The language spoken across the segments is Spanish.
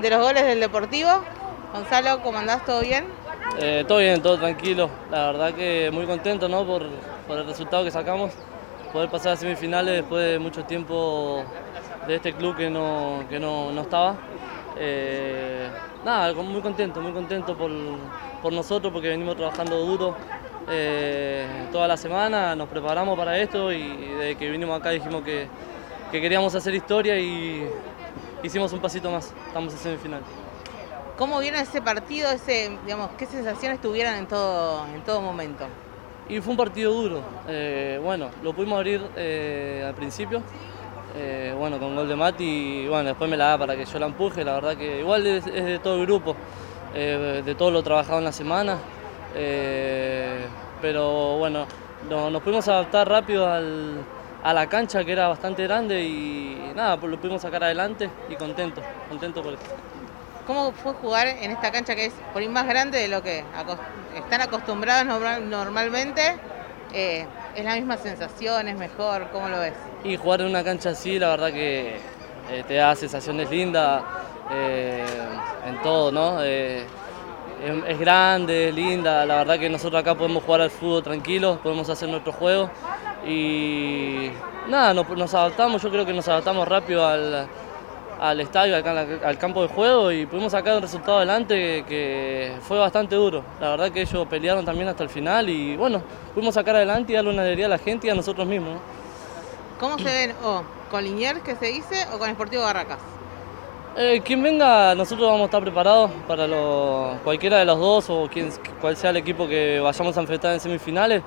de los goles del Deportivo. Gonzalo, ¿cómo andás? ¿Todo bien? Todo bien, todo tranquilo. La verdad que muy contento, ¿no? por el resultado que sacamos. Poder pasar a semifinales después de mucho tiempo de este club que no estaba. Nada, muy contento por nosotros porque venimos trabajando duro toda la semana, nos preparamos para esto y desde que vinimos acá dijimos que queríamos hacer historia y hicimos un pasito más, estamos en semifinal. ¿Cómo vieron ese partido? Digamos, ¿qué sensaciones tuvieron en todo momento? Y fue un partido duro. Bueno, lo pudimos abrir al principio, bueno, con gol de Mati y bueno, después me la da para que yo la empuje. La verdad que igual es de todo el grupo, de todo lo trabajado en la semana. Pero bueno, nos pudimos adaptar rápido a la cancha que era bastante grande y nada, pues lo pudimos sacar adelante y contento por eso. ¿Cómo fue jugar en esta cancha que es por ahí más grande de lo que están acostumbrados normalmente? ¿Es la misma sensación? ¿Es mejor? ¿Cómo lo ves? Y jugar en una cancha así, la verdad que te da sensaciones lindas en todo, ¿no? Es grande, es linda, la verdad que nosotros acá podemos jugar al fútbol tranquilos, podemos hacer nuestro juego y nada, nos adaptamos, yo creo que nos adaptamos rápido al estadio, al campo de juego y pudimos sacar un resultado adelante que fue bastante duro. La verdad que ellos pelearon también hasta el final y bueno, pudimos sacar adelante y darle una alegría a la gente y a nosotros mismos, ¿no? ¿Cómo se ven? ¿Con Liniers, que se dice, o con Sportivo Barracas? Quien venga, nosotros vamos a estar preparados para cualquiera de los dos o cual sea el equipo que vayamos a enfrentar en semifinales.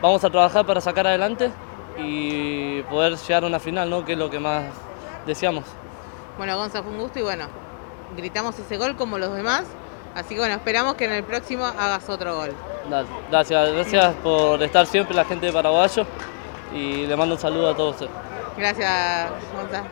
Vamos a trabajar para sacar adelante y poder llegar a una final, ¿no? Que es lo que más deseamos. Bueno, Gonza, fue un gusto y bueno, gritamos ese gol como los demás. Así que bueno, esperamos que en el próximo hagas otro gol. Dale, gracias por estar siempre la gente de Paraguayo y le mando un saludo a todos ustedes. Gracias, Gonza.